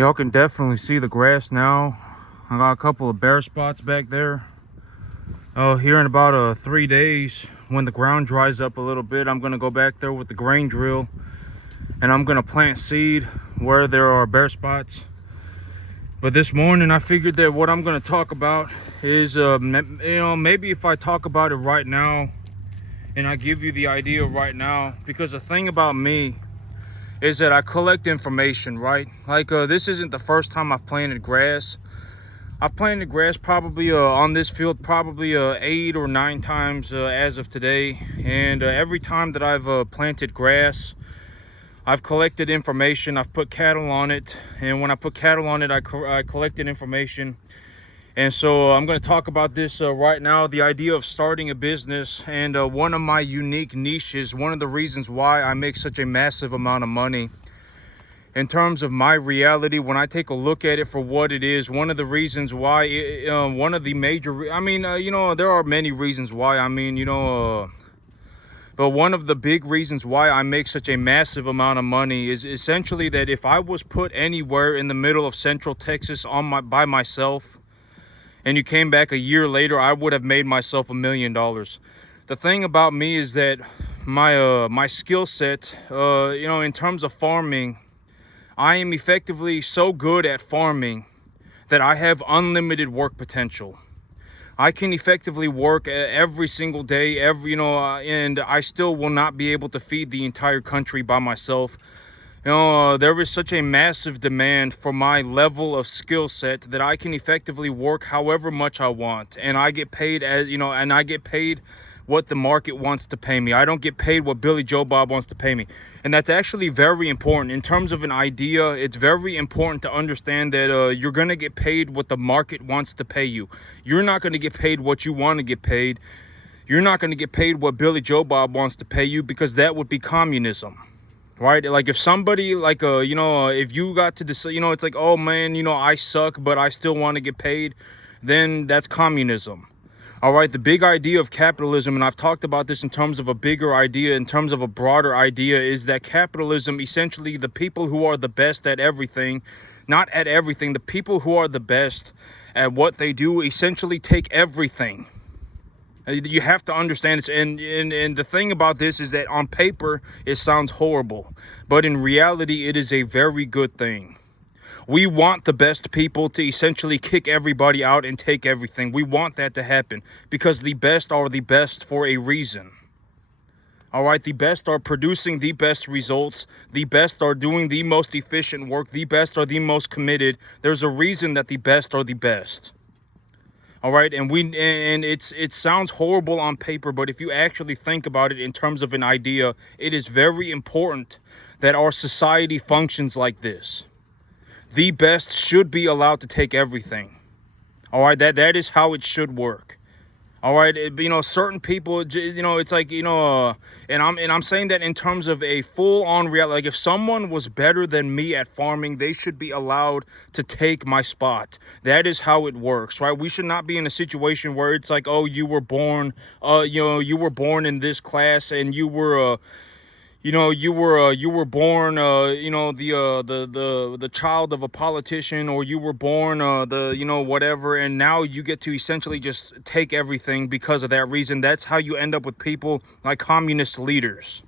Y'all can definitely see the grass now. I got a couple of bare spots back there. Here in about 3 days, when the ground dries up a little bit, I'm gonna go back there with the grain drill and I'm gonna plant seed where there are bare spots. But this morning I figured that what I'm gonna talk about is maybe if I talk about it right now and I give you the idea right now, because the thing about me is that I collect information, right? Like this isn't the first time I've planted grass. I've planted grass probably on this field probably 8 or 9 times as of today, and every time that I've planted grass, I've collected information. I've put cattle on it, and when I put cattle on it, I collected information. And so I'm going to talk about this right now, the idea of starting a business, and one of my unique niches, one of the reasons why I make such a massive amount of money. In terms of my reality, when I take a look at it for what it is, one of the reasons why, one of the major, there are many reasons why, but one of the big reasons why I make such a massive amount of money is essentially that if I was put anywhere in the middle of Central Texas by myself, and you came back a year later, I would have made myself $1 million. The thing about me is that my skill set, in terms of farming, I am effectively so good at farming that I have unlimited work potential. I can effectively work every single day, and I still will not be able to feed the entire country by myself. There is such a massive demand for my level of skill set that I can effectively work however much I want, and I get paid and I get paid what the market wants to pay me. I don't get paid what Billy Joe Bob wants to pay me. And that's actually very important. In terms of an idea, it's very important to understand that you're going to get paid what the market wants to pay you. You're not going to get paid what you want to get paid. You're not going to get paid what Billy Joe Bob wants to pay you, because that would be communism. Right? Like if somebody if you got to decide, it's like, oh man, I suck, but I still want to get paid, then that's communism. All right, the big idea of capitalism, and I've talked about this in terms of a bigger idea, in terms of a broader idea, is that capitalism, essentially the people who are the best at everything, not at everything, the people who are the best at what they do essentially take everything. You have to understand this, and the thing about this is that on paper it sounds horrible, but in reality it is a very good thing. We want the best people to essentially kick everybody out and take everything. We want that to happen because the best are the best for a reason. All right, the best are producing the best results. The best are doing the most efficient work. The best are the most committed. There's a reason that the best are the best. All right, and it sounds horrible on paper, but if you actually think about it in terms of an idea, it is very important that our society functions like this. The best should be allowed to take everything. All right, that is how it should work. All right, certain people, it's like, and I'm saying that in terms of a full-on reality. Like if someone was better than me at farming, they should be allowed to take my spot. That is how it works, right? We should not be in a situation where it's like, oh, you were born in this class, and you were you were born the child of a politician, or you were born whatever, and now you get to essentially just take everything because of that reason. That's how you end up with people like communist leaders,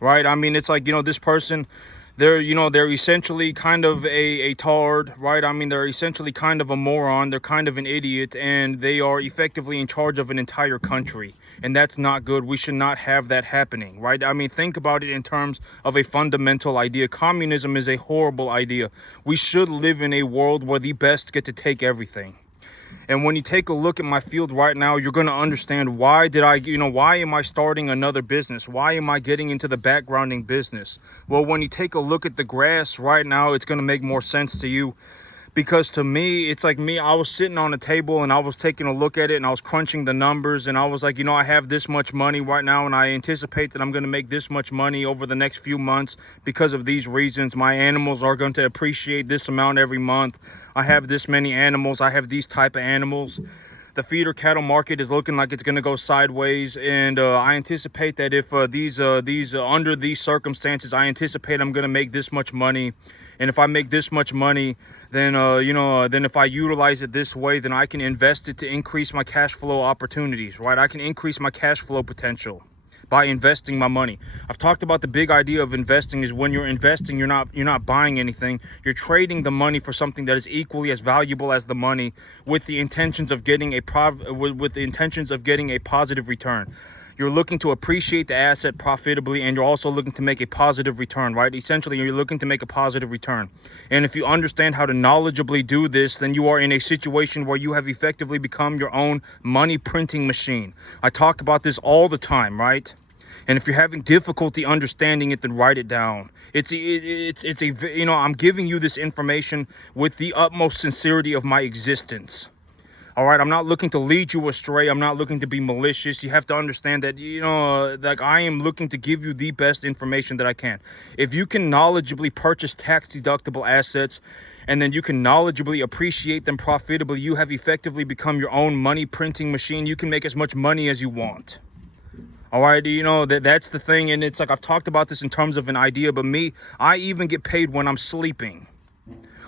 right? I mean, it's like, this person, they're essentially kind of a tard, right? I mean, they're essentially kind of a moron. They're kind of an idiot, and they are effectively in charge of an entire country. And that's not good. We should not have that happening, right? I mean, think about it in terms of a fundamental idea. Communism is a horrible idea. We should live in a world where the best get to take everything. And when you take a look at my field right now, you're going to understand why am I starting another business? Why am I getting into the backgrounding business? Well, when you take a look at the grass right now, it's going to make more sense to you. Because to me, it's like I was sitting on a table and I was taking a look at it and I was crunching the numbers, and I was like, I have this much money right now, and I anticipate that I'm going to make this much money over the next few months because of these reasons. My animals are going to appreciate this amount every month. I have this many animals. I have these type of animals. The feeder cattle market is looking like it's going to go sideways, and I anticipate that if under these circumstances, I anticipate I'm going to make this much money. And if I make this much money, then then if I utilize it this way, then I can invest it to increase my cash flow opportunities, right? I can increase my cash flow potential by investing my money. I've talked about the big idea of investing is when you're investing, you're not buying anything. You're trading the money for something that is equally as valuable as the money, with the intentions of getting a positive return. You're looking to appreciate the asset profitably, and you're also looking to make a positive return, right? Essentially, you're looking to make a positive return. And if you understand how to knowledgeably do this, then you are in a situation where you have effectively become your own money printing machine. I talk about this all the time, right? And if you're having difficulty understanding it, then write it down. I'm giving you this information with the utmost sincerity of my existence. All right, I'm not looking to lead you astray. I'm not looking to be malicious. You have to understand that, like, I am looking to give you the best information that I can. If you can knowledgeably purchase tax-deductible assets, and then you can knowledgeably appreciate them profitably, you have effectively become your own money printing machine. You can make as much money as you want. All right, that's the thing. And it's like, I've talked about this in terms of an idea, but I even get paid when I'm sleeping.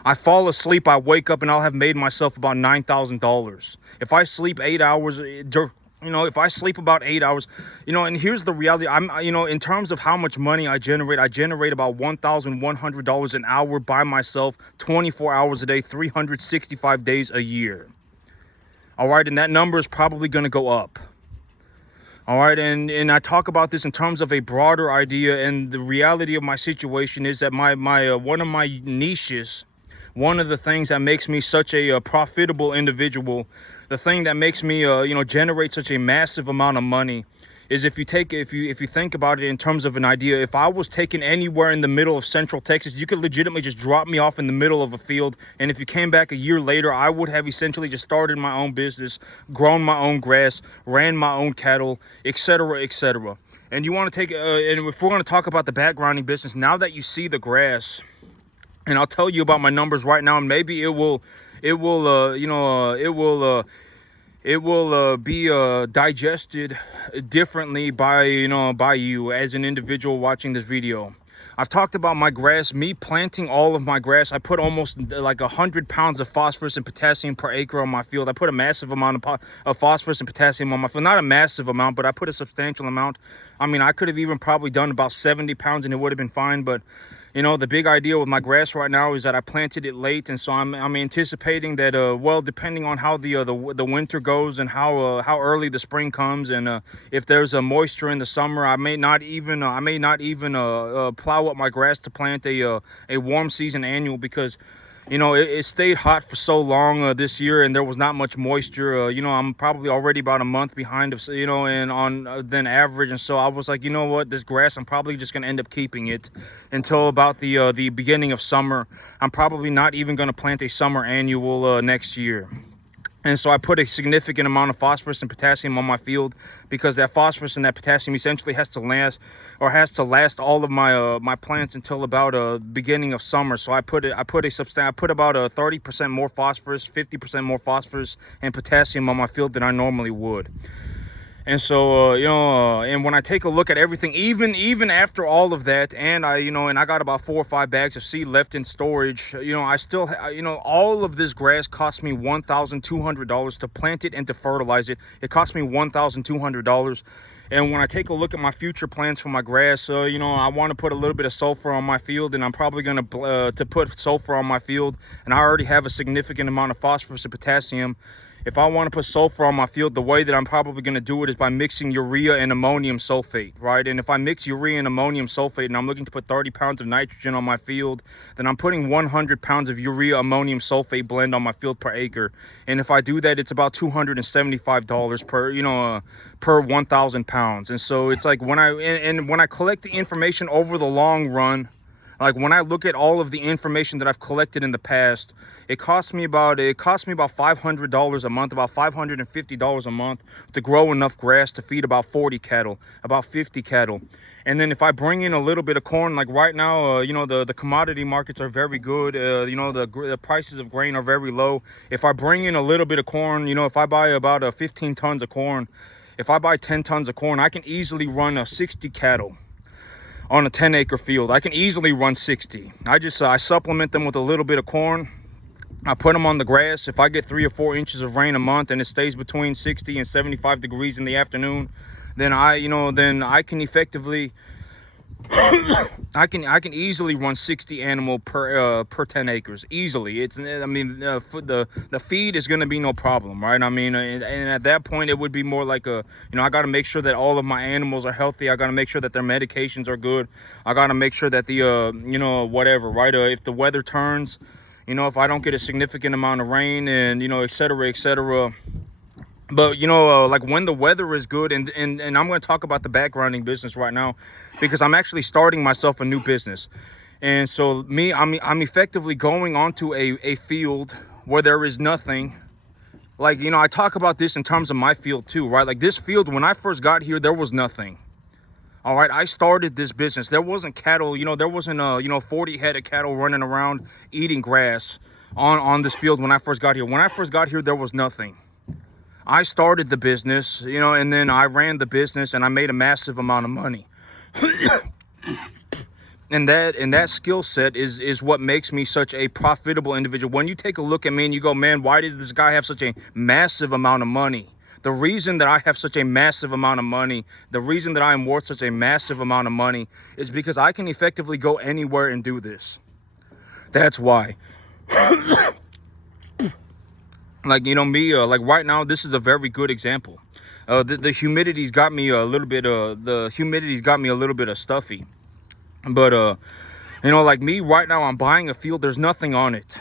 I fall asleep, I wake up, and I'll have made myself about $9,000. If I sleep 8 hours, if I sleep about 8 hours, and here's the reality. In terms of how much money I generate about $1,100 an hour by myself, 24 hours a day, 365 days a year. All right, and that number is probably going to go up. All right, and I talk about this in terms of a broader idea, and the reality of my situation is that my one of my niches, one of the things that makes me such a profitable individual, the thing that makes me generate such a massive amount of money, is if you think about it in terms of an idea. If I was taken anywhere in the middle of Central Texas, you could legitimately just drop me off in the middle of a field, and if you came back a year later, I would have essentially just started my own business, grown my own grass, ran my own cattle, etc., etc. And you want to take and if we're going to talk about the backgrounding business, now that you see the grass, and I'll tell you about my numbers right now, and maybe it will be digested differently by you as an individual watching this video. I've talked about my grass, me planting all of my grass. I put almost like 100 pounds of phosphorus and potassium per acre on my field. I put a massive amount of phosphorus and potassium on my field. Not a massive amount, but I put a substantial amount. I mean, I could have even probably done about 70 pounds and it would have been fine, but the big idea with my grass right now is that I planted it late, and so I'm anticipating that depending on how the winter goes and how early the spring comes, and if there's a moisture in the summer, I may not even plow up my grass to plant a warm season annual, because it stayed hot for so long this year, and there was not much moisture. I'm probably already about a month behind than average, and so I was like, what, this grass, I'm probably just gonna end up keeping it until about the beginning of summer. I'm probably not even gonna plant a summer annual next year. And so I put a significant amount of phosphorus and potassium on my field, because that phosphorus and that potassium essentially has to last all of my plants until about beginning of summer. So I put about 30% more phosphorus, 50% more phosphorus and potassium on my field than I normally would. And so, and when I take a look at everything, even after all of that, and I got about 4 or 5 bags of seed left in storage, I still, all of this grass cost me $1,200 to plant it and to fertilize it. It cost me $1,200. And when I take a look at my future plans for my grass, I want to put a little bit of sulfur on my field, and I'm probably going to put sulfur on my field. And I already have a significant amount of phosphorus and potassium. If I want to put sulfur on my field, the way that I'm probably going to do it is by mixing urea and ammonium sulfate, right? And if I mix urea and ammonium sulfate and I'm looking to put 30 pounds of nitrogen on my field, then I'm putting 100 pounds of urea ammonium sulfate blend on my field per acre. And if I do that, it's about $275 per 1,000 pounds. And so it's like when I collect the information over the long run, like when I look at all of the information that I've collected in the past, it cost me about $500 a month, about $550 a month to grow enough grass to feed about 40 cattle, about 50 cattle. And then if I bring in a little bit of corn, like right now, the commodity markets are very good. The prices of grain are very low. If I bring in a little bit of corn, if I buy about 15 tons of corn, if I buy 10 tons of corn, I can easily run 60 cattle. on a 10-acre field. I can easily run 60. I supplement them with a little bit of corn. I put them on the grass. If I get 3 or 4 inches of rain a month and it stays between 60 and 75 degrees in the afternoon, then I can effectively I can easily run 60 animal per 10 acres easily. The feed is going to be no problem, right? I mean, and at that point it would be more like I got to make sure that all of my animals are healthy. I got to make sure that their medications are good. I got to make sure that the whatever, right? If the weather turns, if I don't get a significant amount of rain and et cetera, et cetera. But like when the weather is good, and I'm going to talk about the backgrounding business right now, because I'm actually starting myself a new business. And so I'm effectively going onto a field where there is nothing. Like, I talk about this in terms of my field too, right? Like this field, when I first got here, there was nothing. All right, I started this business. There wasn't cattle, there wasn't 40 head of cattle running around eating grass on this field when I first got here. When I first got here, there was nothing. I started the business, and then I ran the business and I made a massive amount of money. and that skill set is what makes me such a profitable individual. When you take a look at me and you go, man, why does this guy have such a massive amount of money? The reason that I have such a massive amount of money, the reason that I am worth such a massive amount of money is because I can effectively go anywhere and do this. That's why. Like, me, like right now, this is a very good example. The humidity's got me a little bit, of stuffy. But, like me right now, I'm buying a field. There's nothing on it.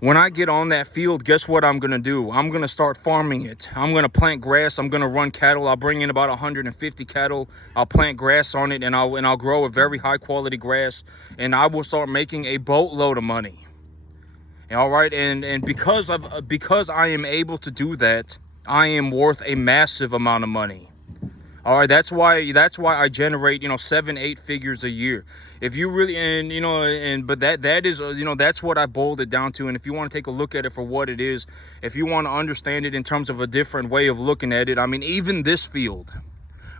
When I get on that field, guess what I'm going to do? I'm going to start farming it. I'm going to plant grass. I'm going to run cattle. I'll bring in about 150 cattle. I'll plant grass on it, and I'll grow a very high quality grass. And I will start making a boatload of money. All right, and because I am able to do that, I am worth a massive amount of money. All right, that's why I generate 7-8 figures a year. If you really but that is that's what I boiled it down to. And if you want to take a look at it for what it is, if you want to understand it in terms of a different way of looking at it, I mean, even this field.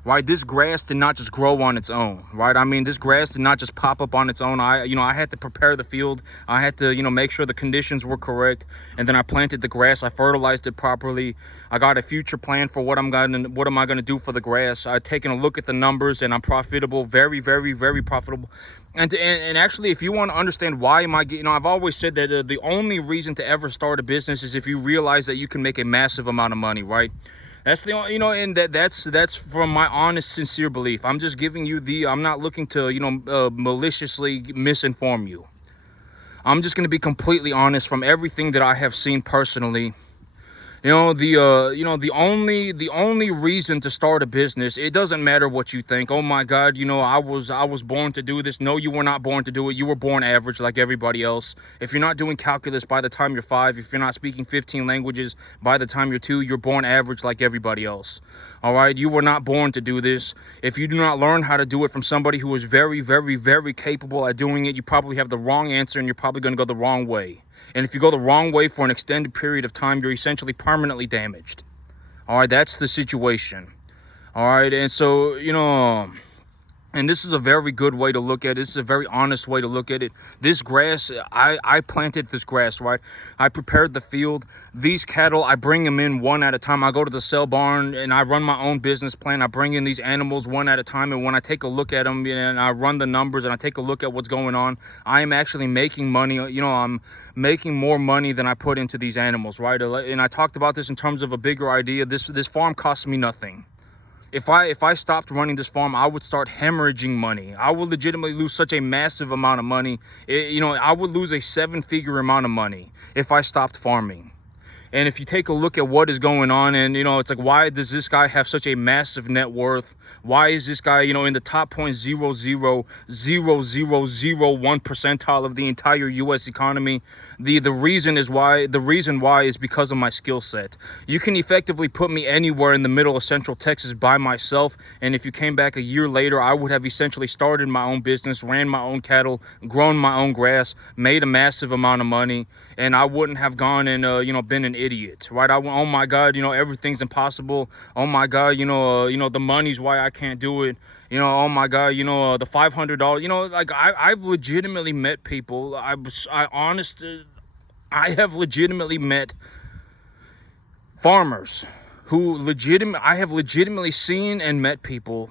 Right, this grass did not just grow on its own, right? I mean, this grass did not just pop up on its own. I had to prepare the field. I had to, make sure the conditions were correct, and then I planted the grass. I fertilized it properly. I got a future plan for what am I gonna do for the grass. I've taken a look at the numbers, and I'm profitable, very, very, very profitable. And actually, if you want to understand why am I, I've always said that the only reason to ever start a business is if you realize that you can make a massive amount of money, right? That's the only, and that's from my honest, sincere belief. I'm just giving you I'm not looking to, maliciously misinform you. I'm just going to be completely honest from everything that I have seen personally. The only reason to start a business, it doesn't matter what you think. Oh my God, I was born to do this. No, you were not born to do it. You were born average like everybody else. If you're not doing calculus by the time you're 5, if you're not speaking 15 languages by the time you're 2, you're born average like everybody else. All right, you were not born to do this. If you do not learn how to do it from somebody who is very, very, very capable at doing it, you probably have the wrong answer and you're probably going to go the wrong way. And if you go the wrong way for an extended period of time, you're essentially permanently damaged. All right, that's the situation. All right, and so, and this is a very good way to look at it. This is a very honest way to look at it. This grass, I planted this grass, right? I prepared the field. These cattle, I bring them in one at a time. I go to the sale barn and I run my own business plan. I bring in these animals one at a time. And when I take a look at them and I run the numbers and I take a look at what's going on, I am actually making money. I'm making more money than I put into these animals, right? And I talked about this in terms of a bigger idea. This farm costs me nothing. If I stopped running this farm, I would start hemorrhaging money. I would legitimately lose such a massive amount of money. I would lose a 7-figure amount of money if I stopped farming. And if you take a look at what is going on, and it's like, why does this guy have such a massive net worth? Why is this guy, in the top 0.0000001 percentile of the entire U.S. economy? The reason why is because of my skill set. You can effectively put me anywhere in the middle of Central Texas by myself, and if you came back a year later, I would have essentially started my own business, ran my own cattle, grown my own grass, made a massive amount of money, and I wouldn't have gone and been an idiot, right? Oh my God, everything's impossible. Oh my God, the money's why I can't do it. Oh my God, the $500, like I've legitimately met people. I have legitimately met farmers I have legitimately seen and met people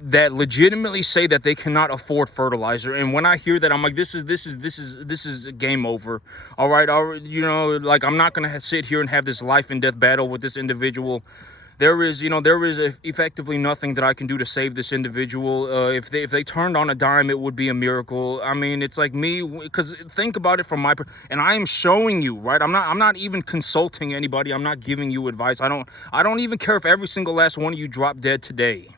that legitimately say that they cannot afford fertilizer. And when I hear that, I'm like, this is game over. All right, like I'm not gonna sit here and have this life and death battle with this individual. There is effectively nothing that I can do to save this individual. If they turned on a dime, it would be a miracle. I mean, it's like me, because think about it from and I am showing you, right? I'm not even consulting anybody. I'm not giving you advice. I don't even care if every single last one of you drop dead today.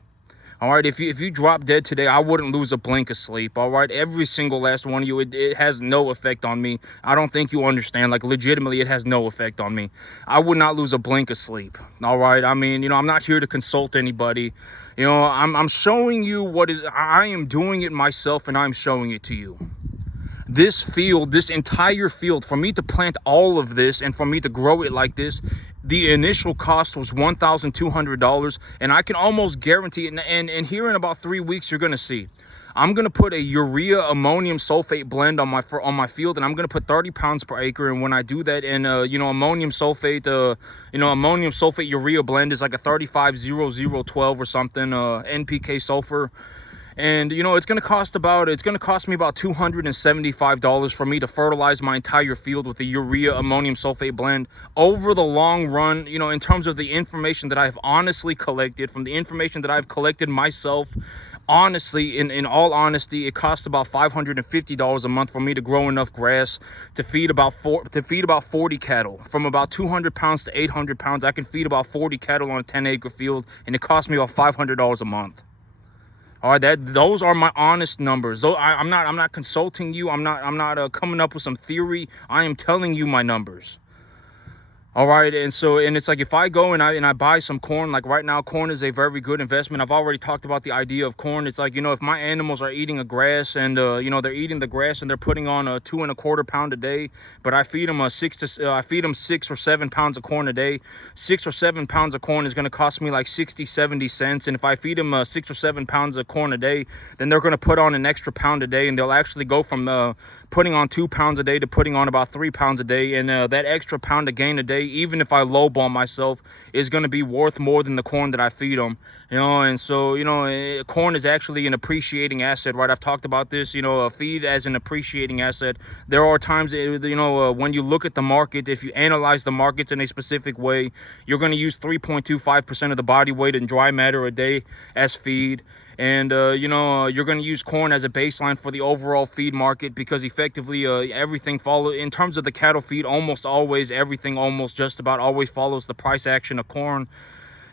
All right, if you drop dead today, I wouldn't lose a blink of sleep. All right, every single last one of you, it has no effect on me. I don't think you understand. Like, legitimately, it has no effect on me. I would not lose a blink of sleep. All right, I mean, I'm not here to consult anybody. I'm showing you I am doing it myself, and I'm showing it to you. This entire field, for me to plant all of this and for me to grow it like this, the initial cost was $1,200, and I can almost guarantee it. And here in about 3 weeks, you're gonna see. I'm gonna put a urea ammonium sulfate blend on my field, and I'm gonna put 30 pounds per acre. And when I do that, and ammonium sulfate urea blend is like a 35-00-12 or something, NPK sulfur. And it's going to cost me about $275 for me to fertilize my entire field with a urea ammonium sulfate blend. Over the long run, in terms of the information that I've honestly collected, from the information that I've collected myself, honestly, in all honesty, it costs about $550 a month for me to grow enough grass to feed about 40 cattle. From about 200 pounds to 800 pounds, I can feed about 40 cattle on a 10-acre field, and it costs me about $500 a month. All right, those are my honest numbers. I'm not consulting you. I'm not coming up with some theory. I am telling you my numbers. All right, and it's like, if I go and I buy some corn, like right now, corn is a very good investment. I've already talked about the idea of corn. It's like, if my animals are eating a grass, and they're eating the grass and they're putting on a 2 1/4 pound a day, but I feed them 6 or 7 pounds of corn a day. 6 or 7 pounds of corn is going to cost me like 60-70 cents. And if I feed them 6 or 7 pounds of corn a day, then they're going to put on an extra pound a day, and they'll actually go from putting on 2 pounds a day to putting on about 3 pounds a day. And that extra pound of gain a day, even if I lowball myself, is going to be worth more than the corn that I feed them. And so, corn is actually an appreciating asset, right? I've talked about this, feed as an appreciating asset. There are times, when you look at the market, if you analyze the markets in a specific way, you're going to use 3.25% of the body weight in dry matter a day as feed. And, you're going to use corn as a baseline for the overall feed market, because effectively everything in terms of the cattle feed, almost always, everything almost just about always follows the price action of corn.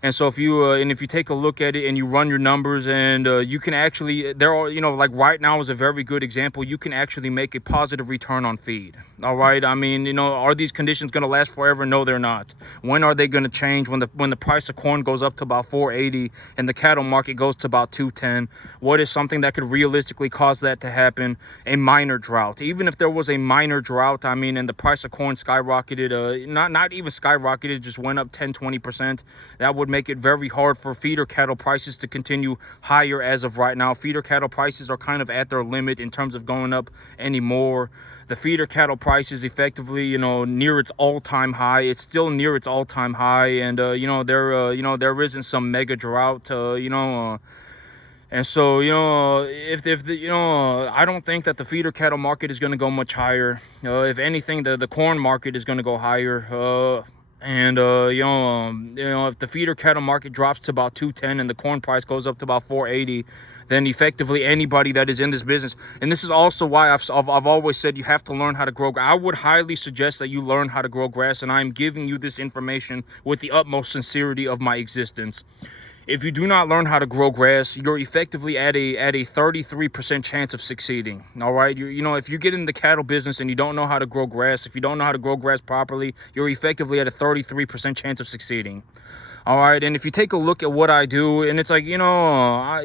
And so if you take a look at it and you run your numbers, and you can actually, like right now is a very good example, you can actually make a positive return on feed. All right, I mean, are these conditions going to last forever? No, they're not. When are they going to change? When the price of corn goes up to about $4.80 and the cattle market goes to about $2.10, what is something that could realistically cause that to happen? A minor drought. Even if there was a minor drought, I mean, and the price of corn skyrocketed, not even skyrocketed, just went up 10-20%, that would make it very hard for feeder cattle prices to continue higher as of right now. Feeder cattle prices are kind of at their limit in terms of going up anymore. The feeder cattle price is effectively, near its all-time high. It's still near its all-time high, and there isn't some mega drought, and so, if I don't think that the feeder cattle market is going to go much higher. If anything, the corn market is going to go higher. And if the feeder cattle market drops to about $2.10 and the corn price goes up to about $4.80, then effectively anybody that is in this business, and this is also why I've always said you have to learn how to grow. I would highly suggest that you learn how to grow grass, and I'm giving you this information with the utmost sincerity of my existence. If you do not learn how to grow grass, you're effectively at a 33% chance of succeeding. All right, if you get in the cattle business and you don't know how to grow grass, if you don't know how to grow grass properly, you're effectively at a 33% chance of succeeding. All right, and if you take a look at what I do, and it's like, I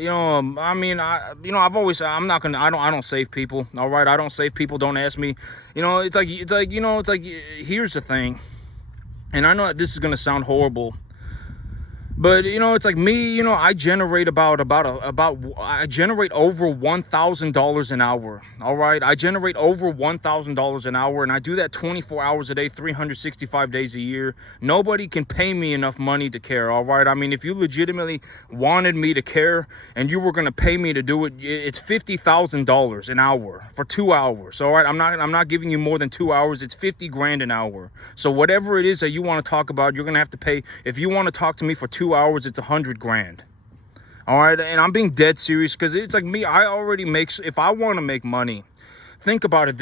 don't save people. All right, I don't save people. Don't ask me. Here's the thing. And I know that this is going to sound horrible, but it's like me, I generate I generate over $1,000 an hour. All right, I generate over $1,000 an hour, and I do that 24 hours a day, 365 days a year. Nobody can pay me enough money to care. All right, I mean, if you legitimately wanted me to care and you were going to pay me to do it, it's $50,000 an hour for 2 hours. All right, I'm not giving you more than 2 hours. It's 50 grand an hour. So whatever it is that you want to talk about, you're going to have to pay. If you want to talk to me for 2 hours, it's 100 grand. All right, and I'm being dead serious, because it's like me, I already make, if I want to make money, think about it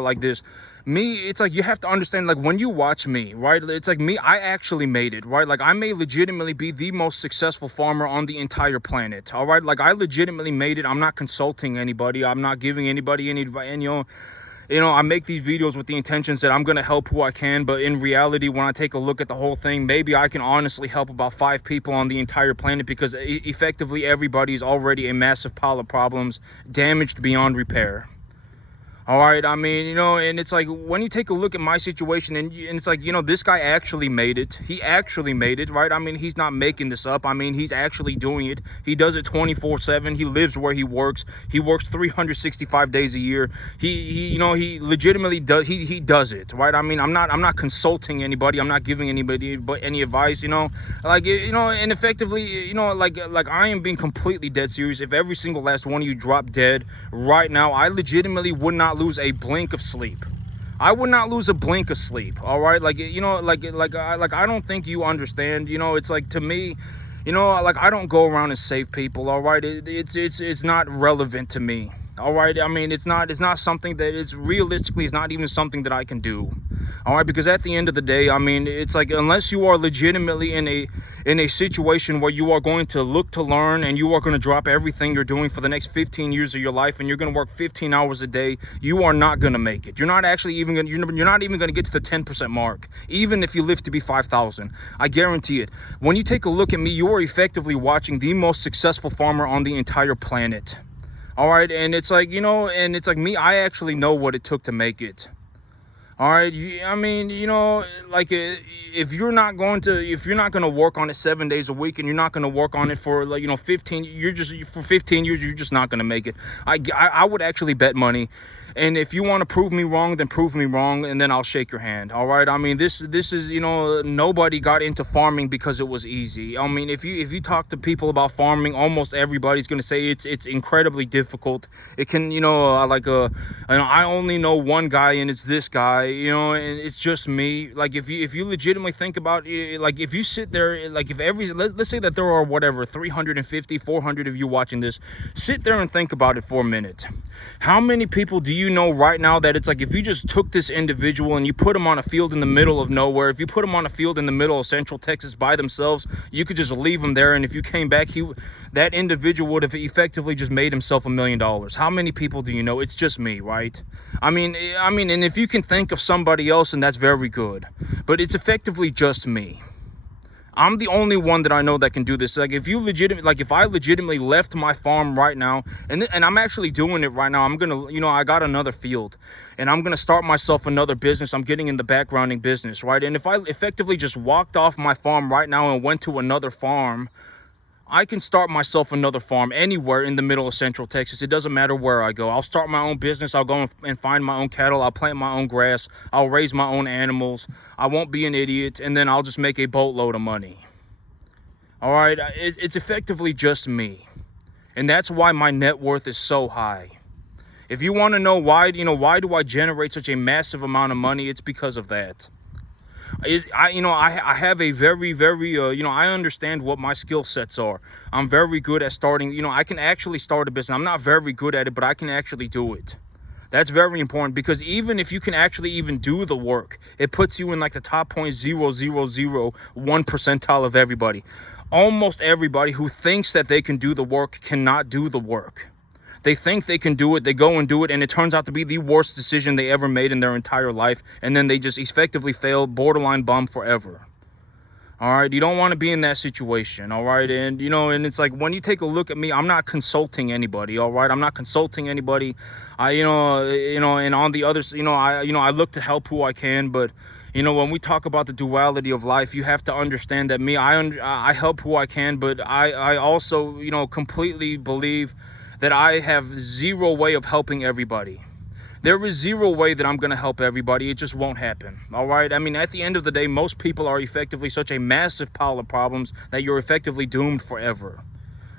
like this. Me, it's like, you have to understand, like, when you watch me, right, it's like me, I actually made it, right? Like, I may legitimately be the most successful farmer on the entire planet. All right, like, I legitimately made it. I'm not consulting anybody. I'm not giving anybody any advice. And I make these videos with the intentions that I'm going to help who I can. But in reality, when I take a look at the whole thing, maybe I can honestly help about 5 people on the entire planet, because effectively everybody's already a massive pile of problems, damaged beyond repair. All right, I mean, and it's like, when you take a look at my situation, and it's like, this guy actually made it. He actually made it, right? I mean, he's not making this up. I mean, he's actually doing it. He does it 24/7. He lives where he works. He works 365 days a year. He legitimately does. He does it, right? I mean, I'm not consulting anybody. I'm not giving anybody but any advice, like, and effectively, like I am being completely dead serious. If every single last one of you dropped dead right now, I legitimately would not lose a blink of sleep. I would not lose a blink of sleep. All right, like, I don't think you understand. It's like, to me, like, I don't go around and save people. All right, it's not relevant to me. All right, I mean, it's not something that is realistically, it's not even something that I can do. All right, because at the end of the day, I mean, it's like, unless you are legitimately in a situation where you are going to look to learn, and you are going to drop everything you're doing for the next 15 years of your life, and you're going to work 15 hours a day, you are not going to make it. You're not even going to get to the 10% mark, even if you live to be 5,000. I guarantee it. When you take a look at me, you are effectively watching the most successful farmer on the entire planet. All right, and it's like, and it's like me, I actually know what it took to make it. All right, I mean, like, if you're not going to work on it 7 days a week, and you're not going to work on it for, like, 15 years, you're just not going to make it. I would actually bet money. And if you want to prove me wrong, then prove me wrong, and then I'll shake your hand. All right, I mean, this is, nobody got into farming because it was easy. I mean, if you talk to people about farming, almost everybody's going to say it's incredibly difficult. It can, I only know one guy, and it's this guy, and it's just me. Like, if you legitimately think about it, like, if you sit there, like, if let's say that there are, whatever, 350, 400 of you watching this, sit there and think about it for a minute. How many people do you know right now that it's like, if you just took this individual and you put him on a field in the middle of nowhere, if you put him on a field in the middle of Central Texas by themselves, you could just leave him there, and if you came back, that individual would have effectively just made himself $1 million. How many people do you know? It's just me, right? I mean, and if you can think of somebody else, and that's very good, but it's effectively just me. I'm the only one that I know that can do this. Like, if I legitimately left my farm right now, and I'm actually doing it right now, I'm gonna, I got another field, and I'm gonna start myself another business. I'm getting in the backgrounding business, right? And if I effectively just walked off my farm right now and went to another farm, I can start myself another farm anywhere in the middle of Central Texas. It doesn't matter where I go. I'll start my own business. I'll go and find my own cattle. I'll plant my own grass. I'll raise my own animals. I won't be an idiot, and then I'll just make a boatload of money. All right, it's effectively just me, and that's why my net worth is so high. If you want to know why, why do I generate such a massive amount of money? It's because of that. I have a very, very, I understand what my skill sets are. I'm very good at starting, I can actually start a business. I'm not very good at it, but I can actually do it. That's very important, because even if you can actually even do the work, it puts you in like the top 0.0001 percentile of everybody. Almost everybody who thinks that they can do the work cannot do the work. They think they can do it, they go and do it, and it turns out to be the worst decision they ever made in their entire life, and then they just effectively fail, borderline bum forever. All right, you don't want to be in that situation. All right, and and it's like when you take a look at me, I'm not consulting anybody. All right, I'm not consulting anybody. And on the other, I look to help who I can, but when we talk about the duality of life, you have to understand that I help who I can, but I also completely believe that I have zero way of helping everybody. There is zero way that I'm going to help everybody. It just won't happen. All right. I mean, at the end of the day, most people are effectively such a massive pile of problems that you're effectively doomed forever.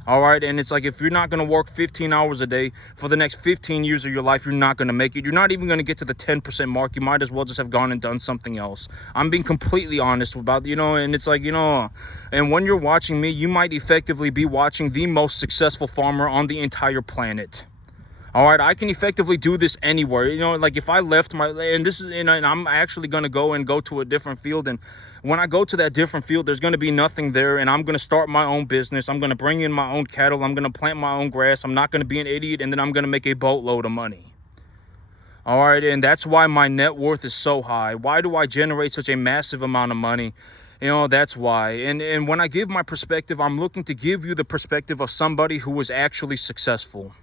All right. And it's like, if you're not going to work 15 hours a day for the next 15 years of your life, you're not going to make it. You're not even going to get to the 10% mark. You might as well just have gone and done something else. I'm being completely honest about, and it's like, and when you're watching me, you might effectively be watching the most successful farmer on the entire planet. All right, I can effectively do this anywhere. Like if I left and I'm actually going to go to a different field. And when I go to that different field, there's going to be nothing there. And I'm going to start my own business. I'm going to bring in my own cattle. I'm going to plant my own grass. I'm not going to be an idiot. And then I'm going to make a boatload of money. All right, and that's why my net worth is so high. Why do I generate such a massive amount of money? That's why. And when I give my perspective, I'm looking to give you the perspective of somebody who was actually successful.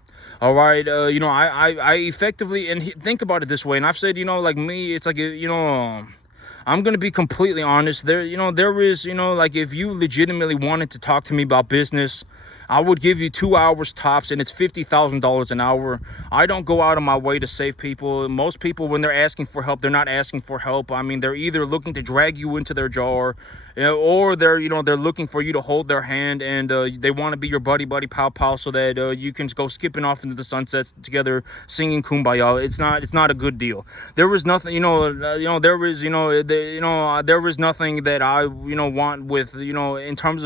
All right, I effectively, and think about it this way, and I've said, like me, it's like, I'm going to be completely honest. There is, like if you legitimately wanted to talk to me about business, I would give you 2 hours tops, and it's $50,000 an hour. I don't go out of my way to save people. Most people, when they're asking for help, they're not asking for help. I mean, they're either looking to drag you into their jar, or they're looking for you to hold their hand, and they want to be your buddy pal so that you can go skipping off into the sunsets together, singing Kumbaya. It's not a good deal. There was nothing, there was nothing that I want with in terms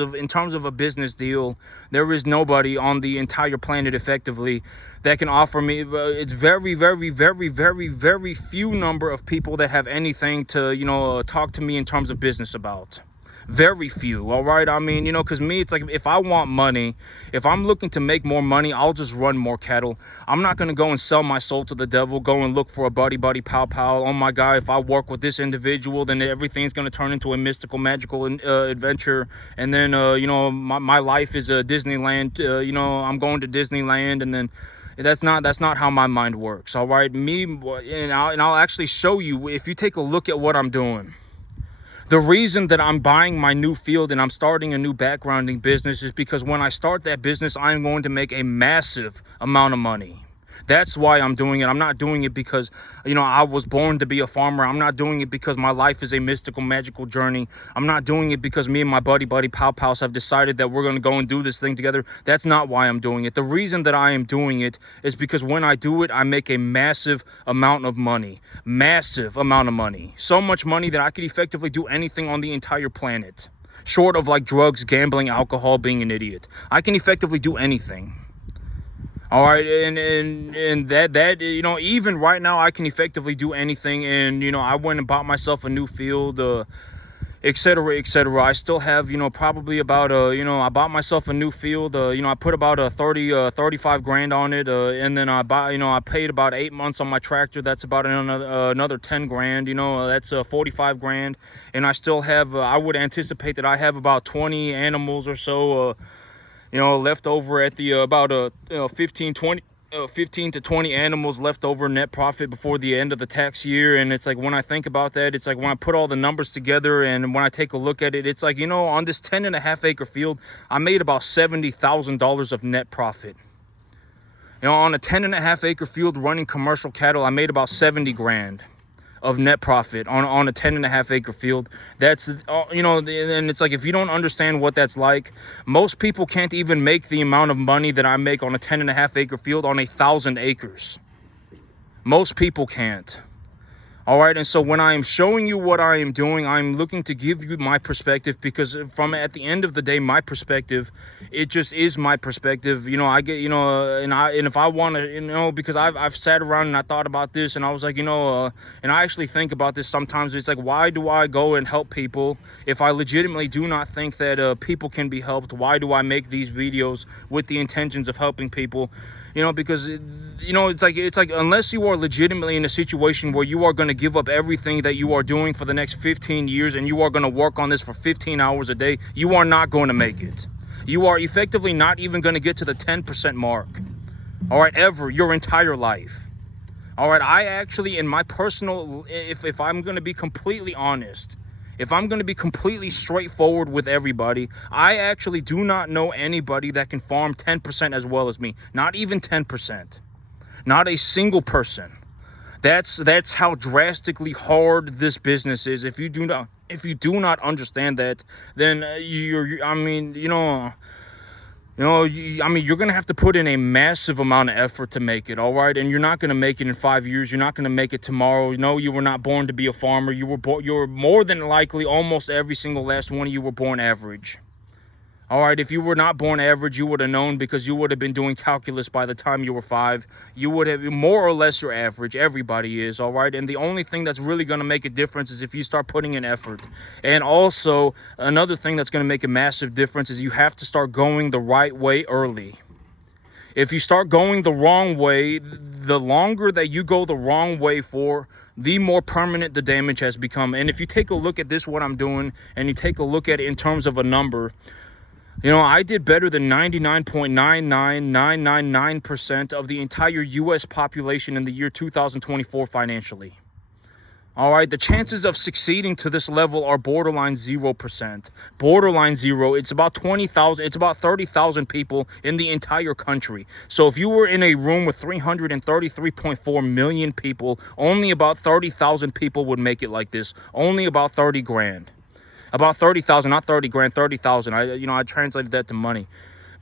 of a business deal. There is nobody on the entire planet effectively that can offer me. It's very, very, very, very, very few number of people that have anything to talk to me in terms of business about. Very few. All right, I mean, because me, it's like, if I want money, if I'm looking to make more money, I'll just run more cattle. I'm not going to go and sell my soul to the devil, go and look for a buddy pal. Oh my God, if I work with this individual, then everything's going to turn into a mystical, magical adventure. And then my life is a Disneyland. I'm going to Disneyland, and then that's not how my mind works. All right, and I'll actually show you, if you take a look at what I'm doing. The reason that I'm buying my new field and I'm starting a new backgrounding business is because when I start that business, I'm going to make a massive amount of money. That's why I'm doing it. I'm not doing it because, I was born to be a farmer. I'm not doing it because my life is a mystical, magical journey. I'm not doing it because me and my buddy pals have decided that we're going to go and do this thing together. That's not why I'm doing it. The reason that I am doing it is because when I do it, I make a massive amount of money. Massive amount of money. So much money that I could effectively do anything on the entire planet. Short of like drugs, gambling, alcohol, being an idiot. I can effectively do anything. All right, and that even right now I can effectively do anything. And I went and bought myself a new field, etc., etc. I still have probably about I bought myself a new field. I put about 35 grand on it, and then I paid about 8 months on my tractor. That's about another 10 grand. That's 45 grand, and I still have. I would anticipate that I have about 20 animals or so. Left over at the about 15 to 20 animals left over net profit before the end of the tax year. And it's like, when I think about that, it's like, when I put all the numbers together and when I take a look at it, it's like, on this 10.5 acre field, I made about $70,000 of net profit. On a 10.5 acre field running commercial cattle, I made about 70 grand of net profit on a 10.5 acre field. That's and it's like, if you don't understand what that's like, most people can't even make the amount of money that I make on a 10.5 acre field on 1,000 acres. Most people can't. All right, and so when I am showing you what I am doing, I'm looking to give you my perspective, because at the end of the day, my perspective, it just is my perspective. I get, and if I want to, because I've sat around and I thought about this, and I was like, and I actually think about this sometimes. It's like, why do I go and help people if I legitimately do not think that people can be helped? Why do I make these videos with the intentions of helping people? You know, because it's like unless you are legitimately in a situation where you are going to give up everything that you are doing for the next 15 years and you are going to work on this for 15 hours a day, you are not going to make it. You are effectively not even going to get to the 10% mark. All right, ever, your entire life. All right, I actually, in my personal, if I'm going to be completely honest, if I'm going to be completely straightforward with everybody, I actually do not know anybody that can farm 10% as well as me. Not even 10%. Not a single person. That's how drastically hard this business is. If you do not understand that, then you're going to have to put in a massive amount of effort to make it, all right? And you're not going to make it in 5 years. You're not going to make it tomorrow. No, you were not born to be a farmer. You were more than likely, almost every single last one of you were born average. All right, if you were not born average, you would have known because you would have been doing calculus by the time you were 5. You would have more or less your average. Everybody is, all right? And the only thing that's really going to make a difference is if you start putting in effort. And also, another thing that's going to make a massive difference is you have to start going the right way early. If you start going the wrong way, the longer that you go the wrong way for, the more permanent the damage has become. And if you take a look at this, what I'm doing, and you take a look at it in terms of a number, you know, I did better than 99.99999% of the entire U.S. population in the year 2024 financially. All right, the chances of succeeding to this level are borderline 0%. Borderline zero. It's about 20,000. It's about 30,000 people in the entire country. So if you were in a room with 333.4 million people, only about 30,000 people would make it like this. Only about 30 grand. About 30,000, not 30 grand, 30,000. I translated that to money.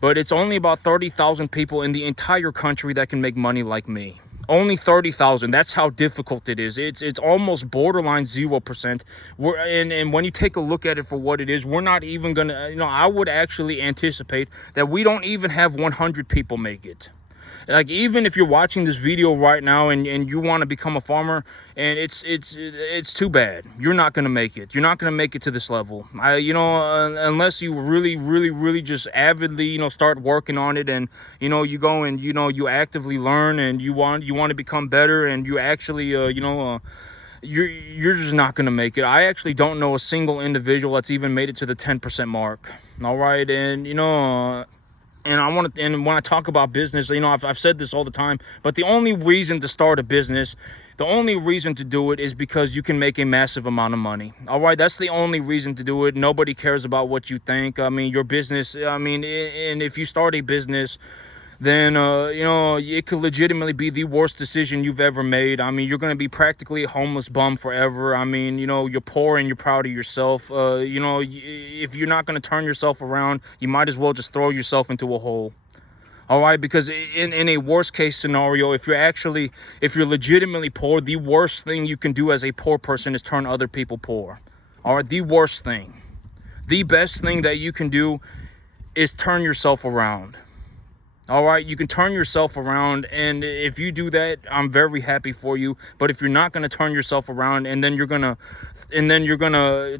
But it's only about 30,000 people in the entire country that can make money like me. Only 30,000. That's how difficult it is. It's almost borderline 0%. And when you take a look at it for what it is, we're not even going to, I would actually anticipate that we don't even have 100 people make it. Like, even if you're watching this video right now and you want to become a farmer, and it's too bad. You're not going to make it. You're not going to make it to this level. Unless you really, really, really just avidly, start working on it, and, you go and, you actively learn, and you want to become better, and you actually, you're just not going to make it. I actually don't know a single individual that's even made it to the 10% mark. All right. And, and when I talk about business, I've said this all the time, but the only reason to start a business, the only reason to do it is because you can make a massive amount of money. All right, that's the only reason to do it. Nobody cares about what you think. Your business, and if you start a business, then, it could legitimately be the worst decision you've ever made. You're going to be practically a homeless bum forever. You're poor and you're proud of yourself. If you're not going to turn yourself around, you might as well just throw yourself into a hole. All right, because in a worst case scenario, if you're legitimately poor, the worst thing you can do as a poor person is turn other people poor. All right, the worst thing. The best thing that you can do is turn yourself around. All right, you can turn yourself around, and if you do that, I'm very happy for you. But if you're not going to turn yourself around, and then you're gonna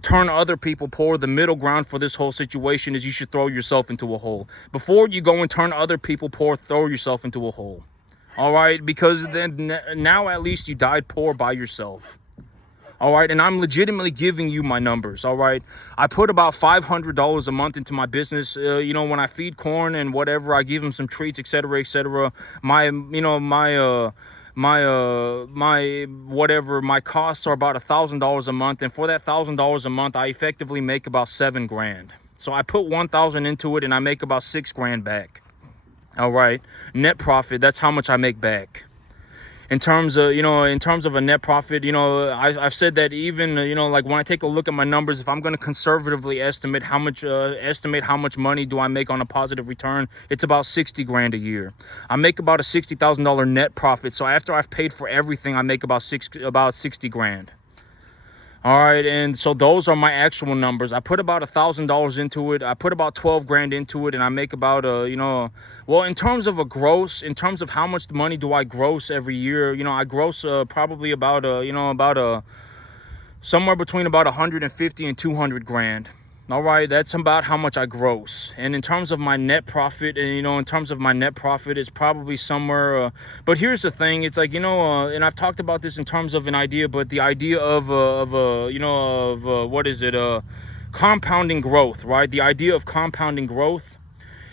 turn other people poor, the middle ground for this whole situation is you should throw yourself into a hole. Before you go and turn other people poor, throw yourself into a hole. All right, because then now at least you died poor by yourself. All right, and I'm legitimately giving you my numbers. All right, I put about $500 a month into my business. When I feed corn and whatever, I give them some treats, etc., etc. My costs are about $1,000 a month, and for that $1,000 a month, I effectively make about $7 grand. So I put 1,000 into it, and I make about $6 grand back. All right, net profit. That's how much I make back. In terms of a net profit, I've said that even, like when I take a look at my numbers, if I'm going to conservatively estimate how much money do I make on a positive return, it's about 60 grand a year. I make about a $60,000 net profit. So after I've paid for everything, I make about 60 grand. All right, and so those are my actual numbers. I put about $1,000 into it. I put about 12 grand into it, and I make about in terms of how much money do I gross every year? I gross probably about somewhere between about 150 and 200 grand. All right, that's about how much I gross. And in terms of my net profit, and in terms of my net profit, it's probably somewhere. But here's the thing: it's like and I've talked about this in terms of an idea, but the idea of what is it? Compounding growth, right? The idea of compounding growth,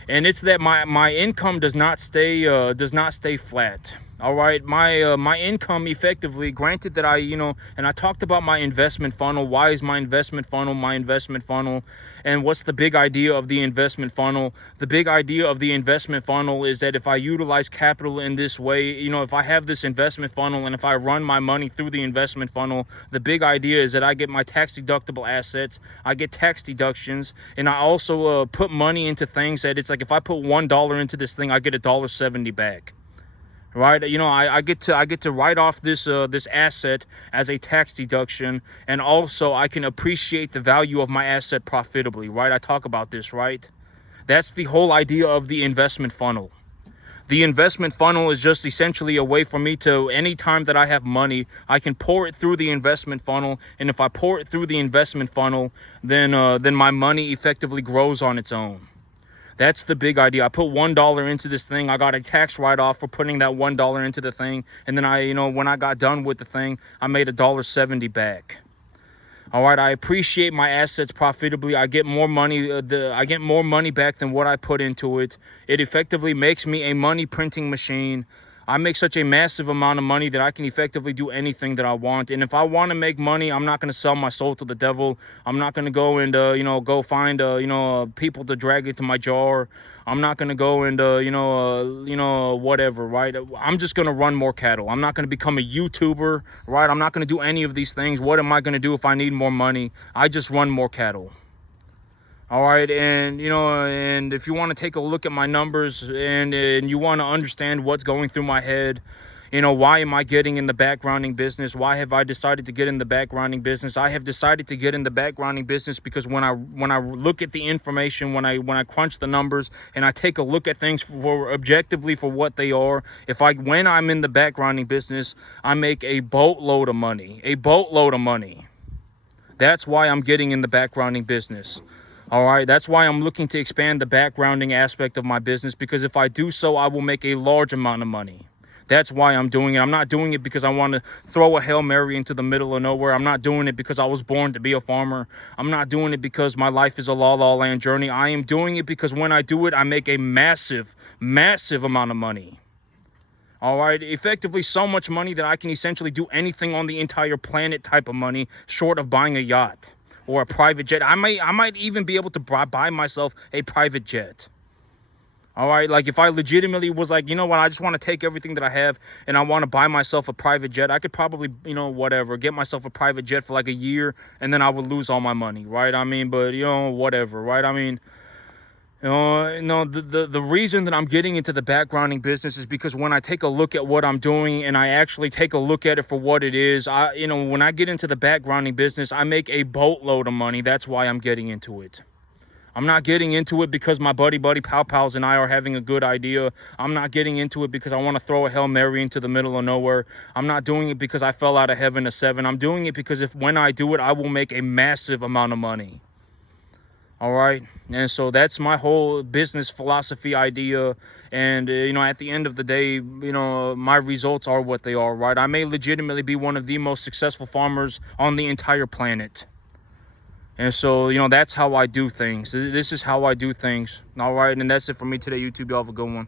and it's that my income does not stay flat. All right, my income effectively, granted that and I talked about my investment funnel. Why is my investment funnel my investment funnel? And what's the big idea of the investment funnel? The big idea of the investment funnel is that if I utilize capital in this way, if I have this investment funnel and if I run my money through the investment funnel, the big idea is that I get my tax deductible assets, I get tax deductions, and I also put money into things that it's like if I put $1 into this thing, I get $1.70 back. Right, I get to write off this asset as a tax deduction, and also I can appreciate the value of my asset profitably. Right, I talk about this. Right, that's the whole idea of the investment funnel. The investment funnel is just essentially a way for me to, anytime that I have money, I can pour it through the investment funnel, and if I pour it through the investment funnel, then my money effectively grows on its own. That's the big idea. I put $1 into this thing. I got a tax write-off for putting that $1 into the thing. And then when I got done with the thing, I made $1.70 back. All right, I appreciate my assets profitably. I get more money. I get more money back than what I put into it. It effectively makes me a money printing machine. I make such a massive amount of money that I can effectively do anything that I want. And if I want to make money, I'm not going to sell my soul to the devil. I'm not going to go and, go find, people to drag into my jar. I'm not going to go and, whatever, right? I'm just going to run more cattle. I'm not going to become a YouTuber, right? I'm not going to do any of these things. What am I going to do if I need more money? I just run more cattle. All right, and and if you want to take a look at my numbers and you want to understand what's going through my head, why am I getting in the backgrounding business? Why have I decided to get in the backgrounding business? I have decided to get in the backgrounding business because when I look at the information, when I crunch the numbers and I take a look at things objectively for what they are, when I'm in the backgrounding business, I make a boatload of money. That's why I'm getting in the backgrounding business. All right, that's why I'm looking to expand the backgrounding aspect of my business, because if I do so, I will make a large amount of money. That's why I'm doing it. I'm not doing it because I want to throw a Hail Mary into the middle of nowhere. I'm not doing it because I was born to be a farmer. I'm not doing it because my life is a la land journey. I am doing it because when I do it, I make a massive amount of money. All right, effectively so much money that I can essentially do anything on the entire planet type of money, short of buying a yacht or a private jet. I might even be able to buy myself a private jet. All right, like if I legitimately was like, I just want to take everything that I have and I want to buy myself a private jet, I could probably, get myself a private jet for like a year and then I would lose all my money, right? But whatever, right? The reason that I'm getting into the backgrounding business is because when I take a look at what I'm doing and I actually take a look at it for what it is, when I get into the backgrounding business, I make a boatload of money. That's why I'm getting into it. I'm not getting into it because my buddy pals and I are having a good idea. I'm not getting into it because I want to throw a Hail Mary into the middle of nowhere. I'm not doing it because I fell out of heaven to 7. I'm doing it because when I do it, I will make a massive amount of money. All right, and so that's my whole business philosophy idea. And at the end of the day, my results are what they are, right? I may legitimately be one of the most successful farmers on the entire planet. And so that's how I do things. This is how I do things. All right, and that's it for me today, YouTube. Y'all have a good one.